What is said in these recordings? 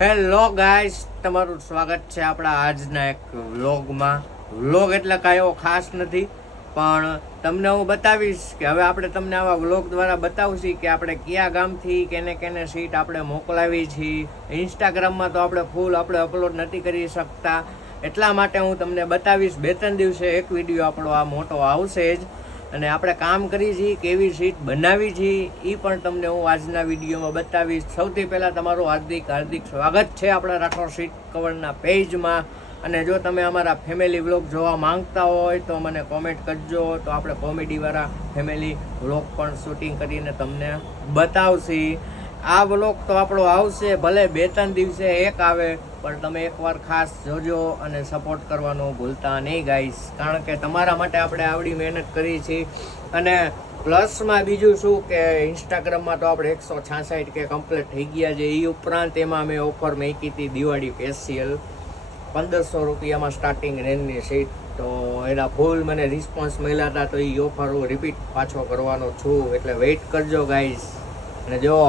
Hello guys, તમારું સ્વાગત છે આપણા આજના એક વ્લોગમાં. વ્લોગ એટલે કાંઈ એવો ખાસ નથી, પણ તમને હું બતાવીશ કે હવે આપણે તમને આવા વ્લોગ દ્વારા બતાવશું કે આપણે કયા ગામથી કેને કેને સીટ આપણે મોકલાવી છીએ. ઇન્સ્ટાગ્રામમાં તો આપણે ફૂલ અપલોડ નથી કરી શકતા, એટલા માટે હું તમને બતાવીશ. 2-3 દિવસે એક વિડીયો આપણો આ મોટો આવશે જ, અને આપણે કામ કરી છીએ, કેવી સીટ બનાવી છીએ એ પણ તમને હું આજના વિડીયોમાં બતાવીશ. સૌથી પહેલાં તમારું હાર્દિક સ્વાગત છે આપણા રાઠોડ સીટ કવરના પેજમાં. અને જો તમે અમારા ફેમિલી વ્લોગ જોવા માંગતા હોય તો મને કોમેન્ટ કરજો, તો આપણે કોમેડીવાળા ફેમિલી વ્લોગ પણ શૂટિંગ કરીને તમને બતાવશી. આ વ્લોગ તો આપણો આવશે, ભલે 2-3 દિવસે એક આવે, પણ તમે એકવાર ખાસ જોજો અને સપોર્ટ કરવાનું ભૂલતા નહીં ગાઈસ, કારણ કે તમારા માટે આપણે આવડી મહેનત કરી છે. અને પ્લસમાં બીજું શું કે ઇન્સ્ટાગ્રામમાં તો આપણે 166 કે કમ્પ્લીટ થઈ ગયા છે. એ ઉપરાંત એમાં મેં ઓફર મૂકી હતી દિવાળી સ્પેશિયલ 1500 રૂપિયામાં સ્ટાર્ટિંગ રેન્જની સીટ. તો એના ફૂલ મને રિસ્પોન્સ મળ્યા હતા, તો એ ઓફર હું રિપીટ પાછો કરવાનો છું, એટલે વેઇટ કરજો ગાઈસ. અને જો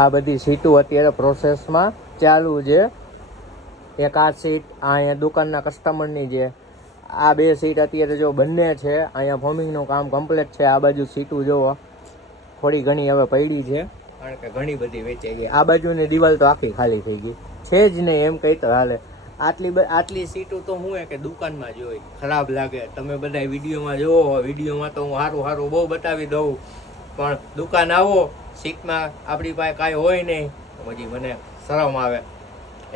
આ બધી સીટો અત્યારે પ્રોસેસમાં ચાલુ છે. એક આ સીટ અહીંયા દુકાનના કસ્ટમરની છે. આ 2 સીટ અત્યારે જો બંને છે, અહીંયા ફોર્મિંગનું કામ કમ્પ્લીટ છે. આ બાજુ સીટું જોવો થોડી ઘણી હવે પડી છે, કારણ કે ઘણી બધી વેચાઈ ગઈ. આ બાજુની દિવાલ તો આખી ખાલી થઈ ગઈ છે જ નહીં એમ કહી તો હાલે. આટલી સીટો તો હું કે દુકાનમાં જોઈ ખરાબ લાગે. તમે બધા વિડીયોમાં જોવો, વિડીયોમાં તો હું સારું બહુ બતાવી દઉં, પણ દુકાન આવો સીટમાં આપણી પાસે કાંઈ હોય નહીં તો પછી મને શરમ આવે.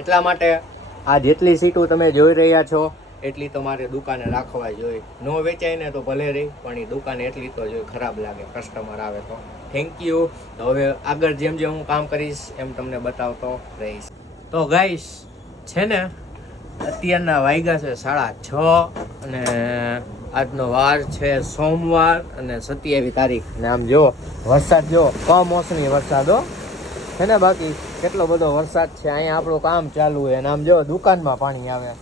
એટલા માટે આ જેટલી સીટો તમે જોઈ રહ્યા છો એટલી તો મારે દુકાને રાખવા જોઈએ. ન વેચાય ને તો ભલે રહી, પણ એ દુકાને એટલી તો જોઈએ, ખરાબ લાગે કસ્ટમર આવે તો. Thank you. તો હવે આગળ જેમ જેમ હું કામ કરીશ એમ તમને બતાવતો રહીશ. તો ગાઈસ છે ને, અત્યારના વાગ્યા છે 6:30 અને આજનો વાર છે સોમવાર અને 27 તારીખ. ને આમ જો વરસાદ જો કમોસમી વરસાદ છે ને, બાકી કેટલો બધો વરસાદ છે. અહીંયા આપણું કામ ચાલુ છે, અને આમ જો દુકાનમાં પાણી આવે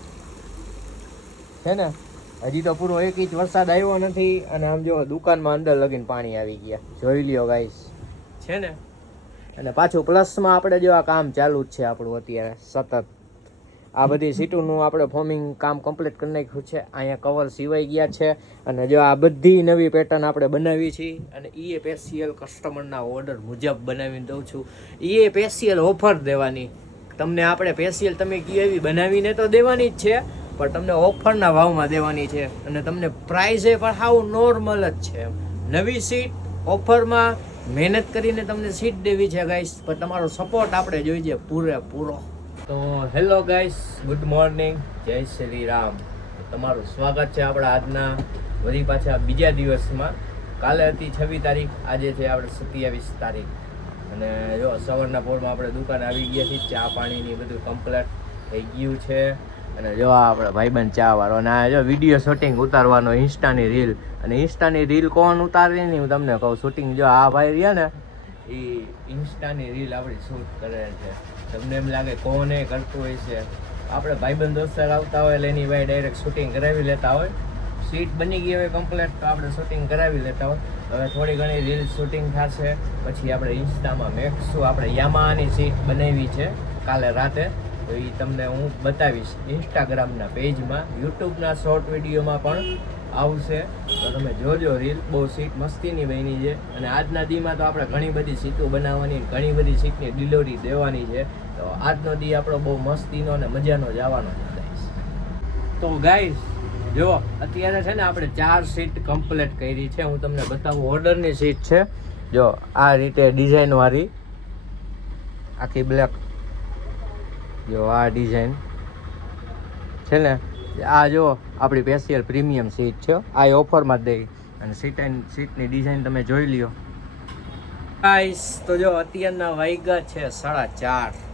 છે ને. હજી તો પૂરો 1 ઇંચ વરસાદ આવ્યો નથી, અને આમ જો દુકાનમાં અંદર લગીને પાણી આવી ગયા, જોઈ લ્યો ગાઈસ છે ને. અને પાછું પ્લસમાં આપણે જો આ કામ ચાલુ જ છે આપણું અત્યારે સતત. આ બધી સીટોનું આપણે ફોર્મિંગ કામ કમ્પ્લીટ કરી નાખ્યું છે. અહીંયા કવર સિવાઈ ગયા છે, અને જો આ બધી નવી પેટર્ન આપણે બનાવી છીએ, અને એ સ્પેશિયલ કસ્ટમરના ઓર્ડર મુજબ બનાવીને દઉં છું. એ સ્પેશિયલ ઓફર દેવાની તમને, આપણે સ્પેશિયલ તમે કયો એવી બનાવીને તો દેવાની જ છે, પણ તમને ઓફરના ભાવમાં દેવાની છે. અને તમને પ્રાઇઝે પણ સાવ નોર્મલ જ છે. નવી સીટ ઓફરમાં મહેનત કરીને તમને સીટ દેવી છે ગાઈસ, પણ તમારો સપોર્ટ આપણે જોઈએ પૂરેપૂરો. તો હેલો ગાઈસ, ગુડ મોર્નિંગ, જય શ્રી રામ. તમારું સ્વાગત છે આપણા આજના વળી પાછા બીજા દિવસમાં. કાલે હતી 26 તારીખ, આજે છે આપણે 27 તારીખ. અને જો સવારના પોરમાં આપણે દુકાન આવી ગયા છીએ. ચા પાણીની બધું કમ્પ્લીટ થઈ ગયું છે. અને જો આપણે ભાઈબંધ ચા વાળો, અને આ જો વિડીયો શૂટિંગ ઉતારવાનો ઇન્સ્ટાની રીલ. અને ઇન્સ્ટાની રીલ કોણ ઉતારે નહીં હું તમને કહું. શૂટિંગ જો આ ભાઈ રહ્યા ને, એ ઇન્સ્ટાની રીલ આપણી શૂટ કરે છે. તમને એમ લાગે કોને કરતું હોય છે, આપણે ભાઈબંધ દોસ્તાર આવતા હોય એટલે એની ભાઈ ડાયરેક્ટ શૂટિંગ કરાવી લેતા હોય. સીટ બની ગઈ હોય કમ્પ્લીટ તો આપણે શૂટિંગ કરાવી લેતા હોય. હવે થોડી ઘણી રીલ શૂટિંગ થશે, પછી આપણે ઇન્સ્ટામાં મેકશું. આપણે યામાહાની સીટ બનાવી છે કાલે રાતે, તો એ તમને હું બતાવીશ ઇન્સ્ટાગ્રામના પેજમાં. યુટ્યુબના શોર્ટ વિડીયોમાં પણ આવશે, તો તમે જોજો રીલ. બહુ સીટ મસ્તીની બની છે. અને આજના દીમાં તો આપણે ઘણી બધી સીટો બનાવવાની, ઘણી બધી સીટની ડિલિવરી દેવાની છે. તો આજનો દી આપણો બહુ મસ્તીનો અને મજાનો જવાનો છે. તો ગાઈસ જો અત્યારે છે ને આપણે 4 સીટ કમ્પ્લીટ કરી છે. હું તમને બતાવું. ઓર્ડરની સીટ છે જો આ રીતે ડિઝાઇન વાળી, આખી બ્લેક. જો આ ડિઝાઇન છે ને, આ જો આપણી સ્પેશિયલ પ્રીમિયમ સીટ છે. આ ઓફરમાં જ દઈ, અને સીટની ડિઝાઇન તમે જોઈ લ્યો ગાઈસ. તો જો અત્યારના વાગ્યા છે 4:30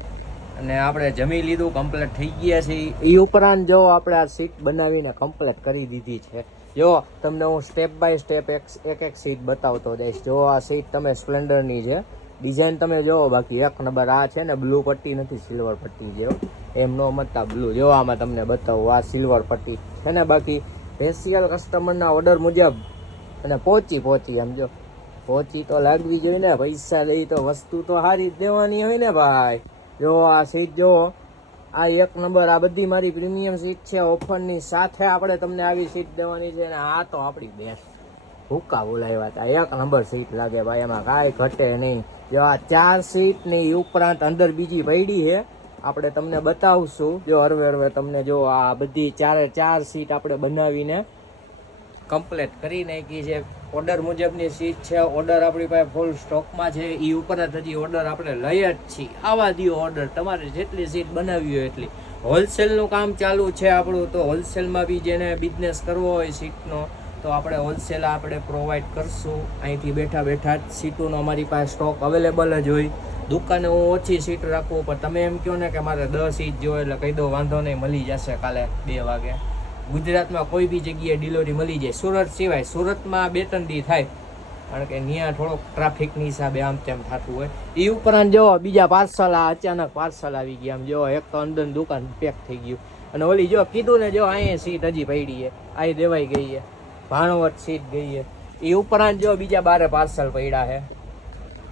અને આપણે જમી લીધું, કમ્પ્લીટ થઈ ગયા છે. એ ઉપરાંત જો આપણે આ સીટ બનાવીને કમ્પ્લીટ કરી દીધી છે. જો તમને હું સ્ટેપ બાય સ્ટેપ એક સીટ બતાવતો જઈશ. જો આ સીટ તમે સ્પ્લેન્ડરની છે, ડિઝાઇન તમે જોવો, બાકી એક નંબર. આ છે ને બ્લુ પટ્ટી નથી, સિલ્વર પટ્ટી જેવો એમ નો મતતા બ્લુ. જો આમાં તમને બતાવું, આ સિલ્વર પટ્ટી છે ને. બાકી સ્પેશિયલ કસ્ટમરના ઓર્ડર મુજબ અને પહોંચી આમ જો પહોંચી તો લાગવી જોઈએ ને. પૈસા લઈ તો વસ્તુ તો સારી જ દેવાની હોય ને ભાઈ. જો આ સીટ જો આ એક નંબર, આ બધી મારી પ્રીમિયમ સીટ છે. ઓફરની સાથે આપણે તમને આવી સીટ દેવાની છે. અને આ તો આપણી બેસ્ટ ભૂકા બોલાવ્યા હતા. એક નંબર સીટ લાગે ભાઈ, એમાં કાંઈ ઘટે નહીં. જો આ 4 સીટ ને એ ઉપરાંત અંદર બીજી પડી છે, આપણે તમને બતાવશું. જો હરવે તમને જો આ બધી 4 સીટ આપણે બનાવીને કમ્પ્લીટ કરી નાખી છે. ઓર્ડર મુજબની સીટ છે. ઓર્ડર આપણી પાસે ફૂલ સ્ટોકમાં છે. એ ઉપરાંત હજી ઓર્ડર આપણે લઈ જ છીએ. આવા દિયો ઓર્ડર, તમારે જેટલી સીટ બનાવવી હોય એટલી. હોલસેલનું કામ ચાલુ છે આપણું, તો હોલસેલમાં બી જેને બિઝનેસ કરવો હોય સીટનો, તો આપણે હોલસેલ આપણે પ્રોવાઈડ કરશું. અહીંથી બેઠા જ સીટોનો અમારી પાસે સ્ટોક અવેલેબલ જ હોય. દુકાને હું ઓછી સીટ રાખું, પણ તમે એમ કહો ને કે મારે 10 સીટ જોઈએ, એટલે કહી દો વાંધો નહીં, મળી જશે કાલે 2 વાગે. ગુજરાતમાં કોઈ બી જગ્યાએ ડિલિવરી મળી જાય, સુરત સિવાય. સુરતમાં 2-3 દી થાય, કારણ કે ત્યાં થોડોક ટ્રાફિકની હિસાબે આમ તેમ થતું હોય. એ ઉપરાંત જો બીજા પાર્સલ, આ અચાનક પાર્સલ આવી ગયા. આમ જો એક તો અંદર દુકાન પેક થઈ ગયું, અને ઓલી જો કીધું ને, જો અહીંયા સીટ હજી પડી છે, આ દેવાઈ ગઈ છે, ભાણવટ સીટ ગઈ છે. એ ઉપરાંત જો બીજા 12 પાર્સલ પડ્યા છે.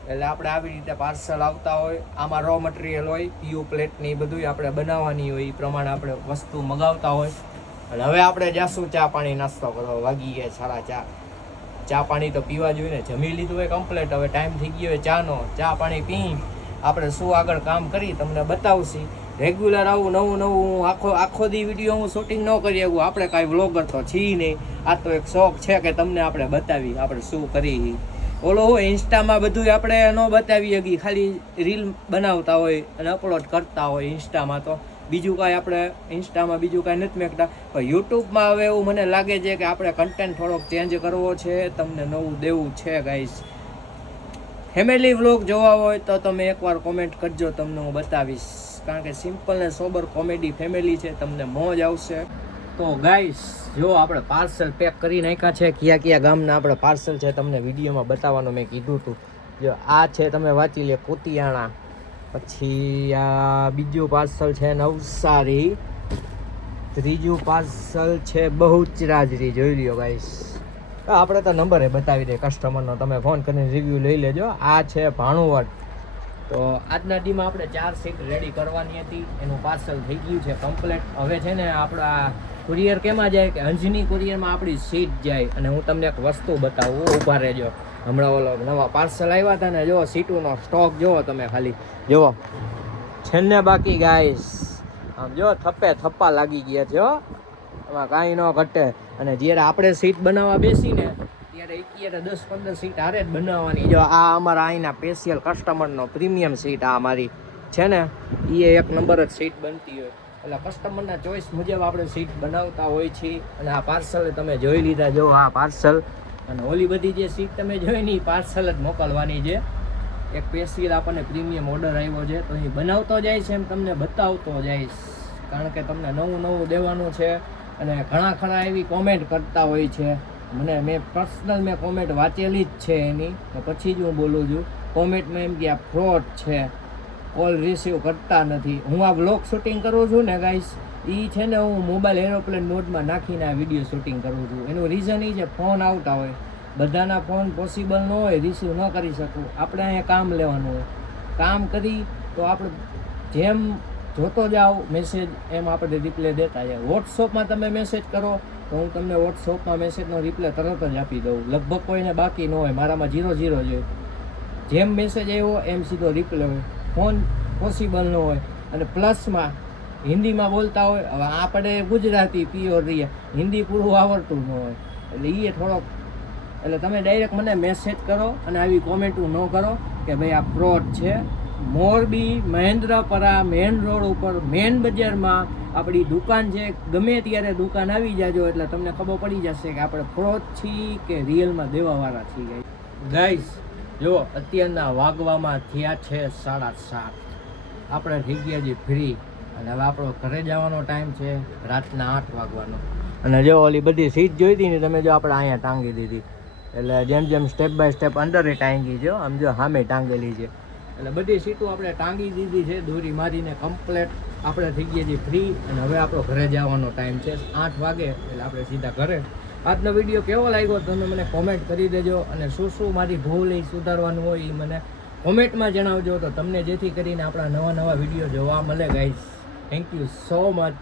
એટલે આપણે આવી રીતે પાર્સલ આવતા હોય, આમાં રો મટીરિયલ હોય, પીયુ પ્લેટની બધું આપણે બનાવવાની હોય, એ પ્રમાણે આપણે વસ્તુ મગાવતા હોય. અને હવે આપણે જાશું ચા પાણી નાસ્તો કરવા. વાગી ગયા 4:30. ચા પાણી તો પીવા જોઈએ ને, જમી લીધું હોય કમ્પ્લીટ. હવે ટાઈમ થઈ ગયો હોય ચાનો. ચા પાણી પી આપણે શું આગળ કામ કરી તમને બતાવશી. રેગ્યુલર આવું નવું આખો દી વિડીયો હું શૂટિંગ ન કરી શકું. આપણે કાંઈ વ્લોગર તો છીએ નહીં. આ તો એક શોખ છે કે તમને આપણે બતાવી આપણે શું કરી. ઓલો હોય ઇન્સ્ટામાં બધું આપણે ન બતાવી શકીએ, ખાલી રીલ બનાવતા હોય અને અપલોડ કરતા હોય ઇન્સ્ટામાં. તો બીજું કાંઈ આપણે ઇન્સ્ટામાં બીજું કાંઈ નથી મેકતા. પણ યુટ્યુબમાં હવે એવું મને લાગે છે કે આપણે કન્ટેન્ટ થોડોક ચેન્જ કરવો છે, તમને નવું દેવું છે ગાઈસ. ફેમિલી વ્લોગ જોવા હોય તો તમે એકવાર કોમેન્ટ કરજો, તમને હું બતાવીશ. કારણ કે સિમ્પલ ને સોબર કોમેડી ફેમિલી છે, તમને મોજ આવશે. તો ગાઈસ જો આપણે પાર્સલ પેક કરી નાખ્યા છે. કયા ગામના આપણે પાર્સલ છે તમને વિડીયોમાં બતાવવાનું મેં કીધું હતું. જો આ છે, તમે વાંચી લે, કુતિયાણા. પછી આ બીજું પાર્સલ છે નવસારી. ત્રીજું પાર્સલ છે બહુચરાજરી. જોઈ લ્યો ગાઈસ, આપણે તો નંબરે બતાવી દે કસ્ટમરનો, તમે ફોન કરીને રિવ્યૂ લઈ લેજો. આ છે ભાણુવટ. તો આજના ડીમાં આપણે 4 સીટ રેડી કરવાની હતી, એનું પાર્સલ થઈ ગયું છે કમ્પ્લીટ. હવે છે ને આપણા કુરિયર કેમાં જાય કે અંજની કુરિયરમાં આપણી સીટ જાય. અને હું તમને એક વસ્તુ બતાવું, ઊભા રહેજો. હમણાં ઓલો નવા પાર્સલ આવ્યા હતા ને, જો સીટોનો સ્ટોક જોવો તમે, ખાલી જોવો છે ને. બાકી ગાઈસ આમ જો થપ્પા લાગી ગયા છે, એમાં કાંઈ ન ઘટે. અને જ્યારે આપણે સીટ બનાવવા બેસીને ત્યારે 10-15 સીટ હારે જ બનાવવાની. જો આ અમારા અહીંના સ્પેશિયલ કસ્ટમરનો પ્રીમિયમ સીટ, આ મારી છે ને, એ એક નંબર જ સીટ બનતી હોય. એટલે કસ્ટમરના ચોઈસ મુજબ આપણે સીટ બનાવતા હોય છીએ. અને આ પાર્સલ તમે જોઈ લીધા, જો આ પાર્સલ. અને ઓલી બધી જે સીટ તમે જોઈ ને, એ પાર્સલ જ મોકલવાની છે. એક સ્પેશિયલ આપણને પ્રીમિયમ ઓર્ડર આવ્યો છે, તો એ બનાવતો જઈશ, એમ તમને બતાવતો જઈશ. કારણ કે તમને નવું દેવાનું છે. અને ઘણા ખરા એવી કોમેન્ટ કરતા હોય છે મેં પર્સનલ કોમેન્ટ વાંચેલી જ છે એની, તો પછી જ હું બોલું છું. કોમેન્ટમાં એમ કે આ ફ્રોડ છે, કોલ રિસીવ કરતા નથી. હું આ વ્લોગ શૂટિંગ કરું છું ને ગાઈસ, એ છે ને હું મોબાઈલ એરોપ્લેન મોડમાં નાખીને આ વિડીયો શૂટિંગ કરું છું. એનું રીઝન એ છે, ફોન આવતા હોય, બધાના ફોન પોસિબલ ન હોય, રિસીવ ન કરી શકું. આપણે અહીંયા કામ લેવાનું હોય, કામ કરી તો આપણે જેમ જોતો જાઓ મેસેજ, એમ આપણે રિપ્લે દેતા જાય. વોટ્સઅપમાં તમે મેસેજ કરો તો હું તમને વોટ્સઅપમાં મેસેજનો રિપ્લે તરત જ આપી દઉં. લગભગ કોઈને બાકી ન હોય, મારામાં 0 જોઈએ. જેમ મેસેજ આવ્યો એમ સીધો રિપ્લે હોય. ફોન પોસિબલ ન હોય. અને પ્લસમાં હિન્દીમાં બોલતા હોય, હવે આપણે ગુજરાતી પ્યોર રહીએ, હિન્દી પૂરું આવડતું ન હોય, એટલે એ થોડોક. એટલે તમે ડાયરેક્ટ મને મેસેજ કરો અને આવી કોમેન્ટો ન કરો કે ભાઈ આ ફ્રોડ છે. મોરબી મહેન્દ્રપરા મેન રોડ ઉપર મેન બજારમાં આપણી દુકાન છે. ગમે ત્યારે દુકાન આવી જાજો, એટલે તમને ખબર પડી જશે કે આપણે ફ્રોડ છીએ કે રિયલમાં દેવાવાળા છીએ. ગાઈસ જો અત્યારના વાગવામાં થયા છે 7:30. આપણે થઈ ગયા છીએ ફ્રી, અને હવે આપણો ઘરે જવાનો ટાઈમ છે રાતના 8 વાગવાનો. અને જો ઓલી બધી સીટ જોઈતી ને તમે, જો આપણે અહીંયા ટાંગી દીધી. એટલે જેમ સ્ટેપ બાય સ્ટેપ અંદર ટાંગી છે, આમ જો સામે ટાંગેલી છે. એટલે બધી સીટો આપણે ટાંગી દીધી છે દોરી મારીને કમ્પ્લેટ. આપણે થઈ ગયા છીએ ફ્રી, અને હવે આપણો ઘરે જવાનો ટાઈમ છે 8 વાગે, એટલે આપણે સીધા ઘરે. આજનો વિડીયો કેવો લાગ્યો તમે મને કોમેન્ટ કરી દેજો. અને શું મારી ભૂલ એ સુધારવાનું હોય એ મને કોમેન્ટમાં જણાવજો તો તમને જેથી કરીને આપણા નવા વિડીયો જોવા મળે guys. Thank you so much.